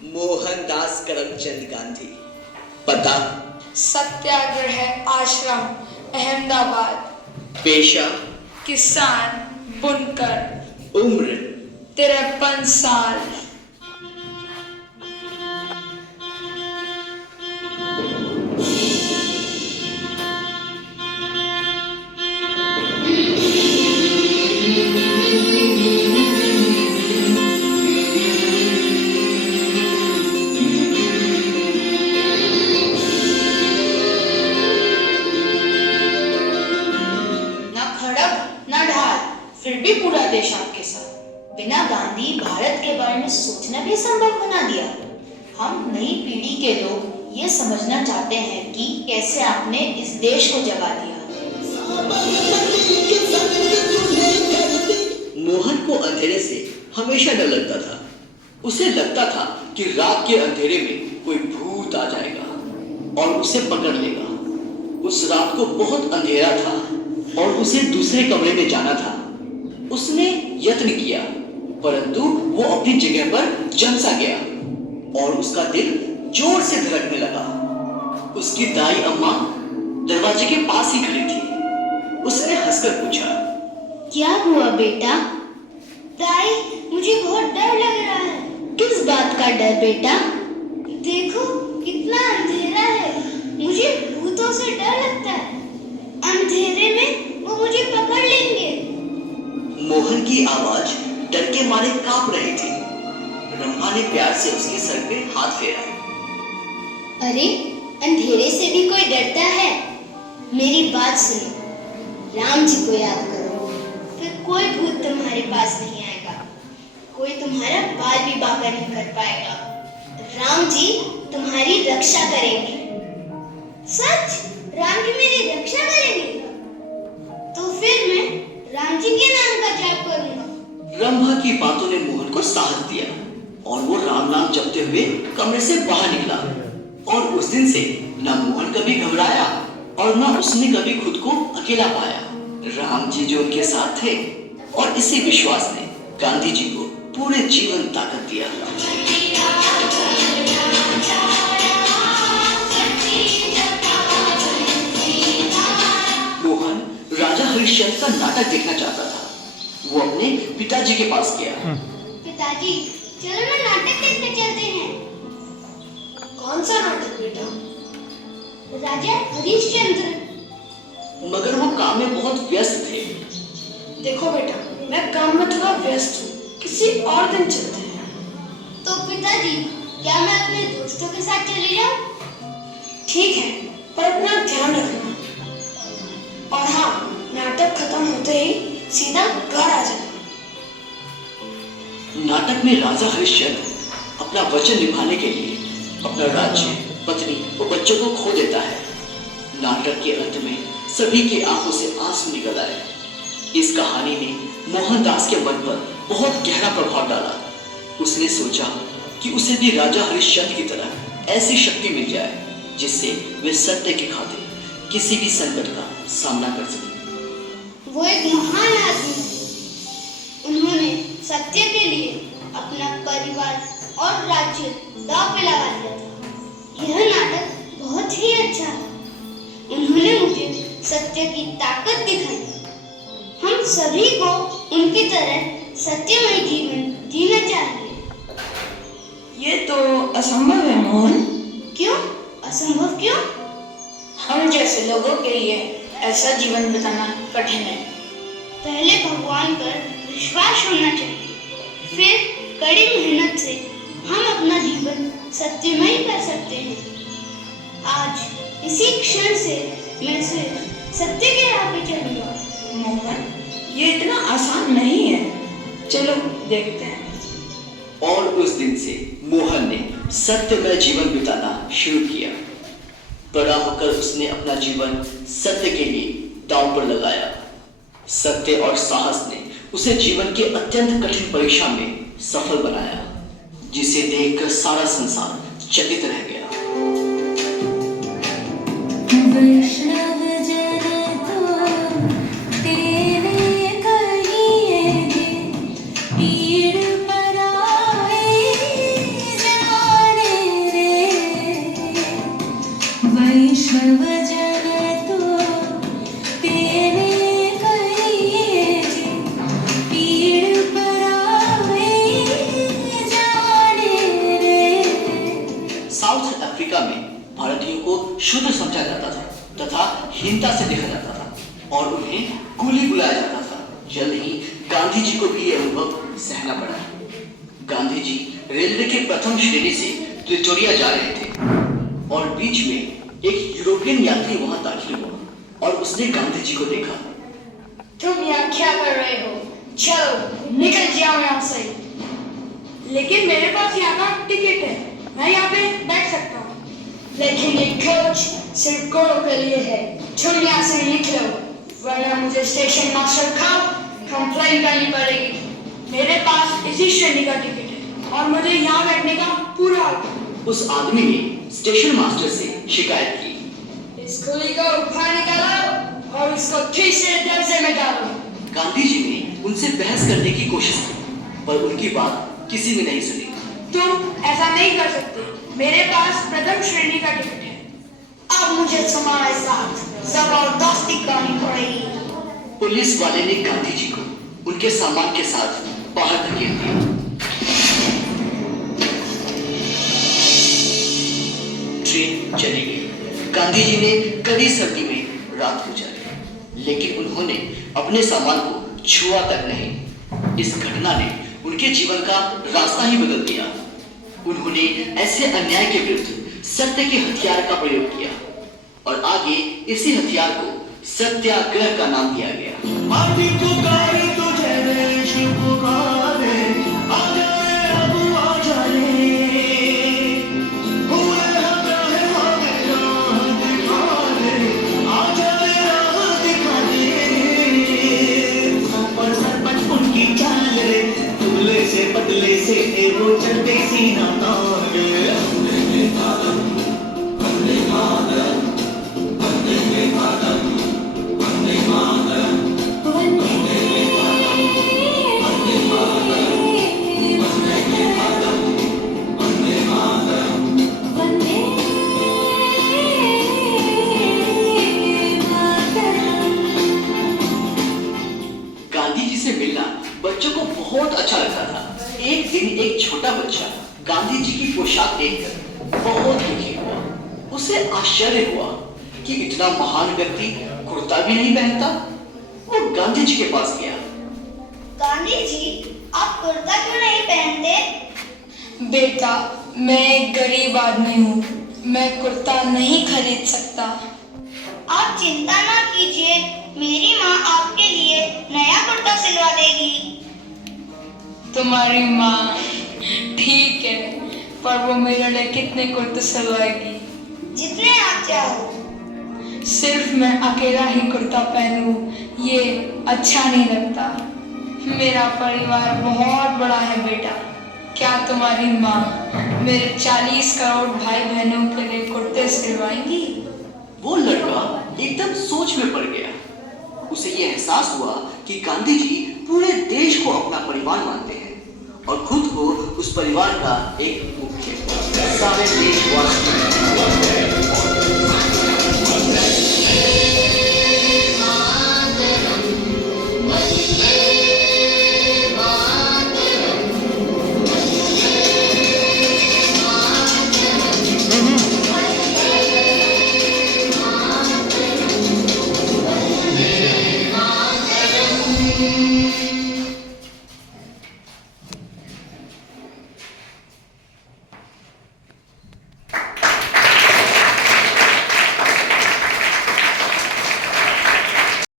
मोहनदास करमचंद गांधी। पता? सत्याग्रह आश्रम, अहमदाबाद। पेशा? किसान, बुनकर। उम्र? 53 साल। फिर भी पूरा देश आपके साथ। बिना गांधी भारत के बारे में सोचना भी संभव बना दिया। हम नई पीढ़ी के लोग ये समझना चाहते हैं कि कैसे आपने इस देश को जगा दिया। मोहन को अंधेरे से हमेशा डर लगता था। उसे लगता था कि रात के अंधेरे में कोई भूत आ जाएगा और उसे पकड़ लेगा। उस रात को बहुत अंधेरा था और उसे दूसरे कमरे में जाना था। उसने यत्न किया, परंतु वो अपनी जगह पर जम सा गया और उसका दिल जोर से धड़कने लगा। उसकी दाई अम्मा दरवाजे के पास ही खड़ी थी। उसने हंसकर पूछा, क्या हुआ बेटा? दाई, मुझे बहुत डर लग रहा है। किस बात का डर बेटा? देखो कितना अंधेरा है, मुझे भूतों से डर लगता है। अंधेरे में वो मुझे पकड़ लेंगे। मोहन की आवाज डर के मारे कांप रही थी। रंभा ने प्यार से उसके सर पे हाथ फेरा। अरे, अंधेरे से भी कोई डरता है? मेरी बात सुनो, राम जी को याद करो, फिर कोई भूत तुम्हारे पास नहीं आएगा। कोई तुम्हारा बाल भी बांका नहीं कर पाएगा। राम जी तुम्हारी रक्षा करेंगे। सच? राम जी मेरी रक्षा करेंगे? तो फिर मैं राम जी के नाम का जाप करूंगा। रंभा की बातों ने मोहन को साहस दिया और वो राम नाम जपते हुए कमरे से बाहर निकला। और उस दिन से न मोहन कभी घबराया और न उसने कभी खुद को अकेला पाया। राम जी जो उनके साथ थे और इसी विश्वास ने गांधी जी को पूरे जीवन ताकत दिया। मोहन राजा हरिश्चंद्र का नाटक देखना चाहता था। वो अपने पिताजी के पास गया। पिताजी, चलो ना नाटक देखने चलते हैं। कौन सा नाटक बेटा? राजा हरिश्चंद्र। मगर वो काम में बहुत व्यस्त थे। देखो बेटा, मैं काम में थोड़ा व्यस्त हूँ, किसी और दिन चलते हैं। तो पिताजी, क्या मैं अपने दोस्तों के साथ चली जाऊँ? ठीक है, पर अपना ध्यान रखना। और हाँ, नाटक खत्म होते ही सीधा घर आ जाना। नाटक में राजा हरिश्चंद्र अपना वचन निभाने के लिए अपना राज्य, पत्नी और बच्चों को खो देता है। नाटक के अंत में सभी की आंखों से आंसू निकल आए। इस कहानी ने मोहनदास के मन पर बहुत गहरा प्रभाव डाला। उसने सोचा कि उसे भी राजा हरिश्चंद्र की तरह ऐसी शक्ति मिल जाए जिससे वे सत्य के खातिर किसी भी संकट का सामना कर सके। वो एक महान आदमी थे। उन्होंने सत्य के लिए अपना परिवार और राज्य दांव पे लगा दिया था। यह नाटक बहुत ही अच्छा है। उन्होंने मुझे सत्य की ताकत दिखाई। हम सभी को उनकी तरह सत्यमय जीवन जीना चाहिए। ये तो असंभव है मोहन। क्यों असंभव? क्यों? हम जैसे लोगों के लिए ऐसा जीवन बिताना कठिन है। पहले भगवान पर विश्वास होना चाहिए, फिर कड़ी मेहनत से हम अपना जीवन सत्यमय कर सकते हैं। आज इसी क्षण से मैं सिर्फ सत्य के राह पे चलूंगा। मोहन, ये इतना आसान नहीं है। चलो देखते हैं। और उस दिन से मोहन ने सत्यमय जीवन बिताना शुरू किया। बड़ा होकर उसने अपना जीवन सत्य के लिए दांव पर लगाया। सत्य और साहस ने उसे जीवन के अत्यंत कठिन परीक्षा में सफल बनाया, जिसे देखकर सारा संसार चकित रह गया। शुद्ध समझा जाता था तथा हीनता से देखा जाता था और उन्हें कूली बुलाया जाता था। जल्द ही गांधी जी को भी यह अनुभव सहना पड़ा। गांधी जी रेलवे के प्रथम श्रेणी से प्रिटोरिया जा रहे थे और बीच में एक यूरोपियन यात्री वहां दाखिल हुआ और उसने गांधी जी को देखा। तुम यहाँ क्या कर रहे हो? चलो निकल जाओ यहाँ से। लेकिन मेरे पास यहाँ का टिकट है, मैं यहाँ पे बैठ सकता हूँ। लेकिन ये कोच सिर्फ घोड़ों के लिए है। तुम यहाँ से निकलो वरना मुझे स्टेशन मास्टर का कंप्लेन करनी पड़ेगी। मेरे पास इसी श्रेणी का टिकट है और मुझे यहाँ बैठने का पूरा हक है। उस आदमी ने स्टेशन मास्टर से शिकायत की। इस कुली को बाहर निकालो और इसको तीसरे दर्जे में डालो। गांधी जी ने उनसे बहस करने की कोशिश की पर उनकी बात किसी ने नहीं सुनी। तुम ऐसा नहीं कर सकते, मेरे पास प्रथम श्रेणी का टिकट है। अब मुझे तुम्हारे साथ जबरदस्ती करनी पड़ेगी। पुलिस वाले ने गांधी जी को उनके सामान के साथ बाहर धकेल दिया। ट्रेन चली गई। गांधी जी ने कड़ी सर्दी में रात गुजारी, लेकिन उन्होंने अपने सामान को छुआ तक नहीं। इस घटना ने उनके जीवन का रास्ता ही बदल दिया। उन्होंने ऐसे अन्याय के विरुद्ध सत्य के हथियार का प्रयोग किया और आगे इसी हथियार को सत्याग्रह का नाम दिया गया। बदले से वो चलते सीना गांधी जी से मिलना बच्चों को बहुत अच्छा लगता था। एक दिन एक छोटा बच्चा गांधी जी की पोशाक देखकर बहुत दुखी हुआ। उसे आश्चर्य हुआ कि इतना महान व्यक्ति कुर्ता भी नहीं पहनता। वो गांधी जी के पास गया। गांधी जी, आप कुर्ता क्यों नहीं पहनते? बेटा, मैं एक गरीब आदमी हूँ, मैं कुर्ता नहीं खरीद सकता। आप चिंता ना कीजिए, मेरी माँ आपके लिए नया कुर्ता सिलवा देगी। तुम्हारी माँ ठीक है, पर वो मेरे लिए कितने कुर्ते सिलवाएगी? जितने आप चाहो। सिर्फ मैं अकेला ही कुर्ता पहनूं, ये अच्छा नहीं लगता। मेरा परिवार बहुत बड़ा है बेटा। क्या तुम्हारी माँ मेरे 40 करोड़ भाई बहनों के लिए कुर्ते सिलवाएंगी? वो लड़का एकदम सोच में पड़ गया। उसे ये एहसास हुआ कि गांधी जी पूरे देश को अपना परिवार मानते हैं और खुद को उस परिवार का एक मुख्य सारे देशवासी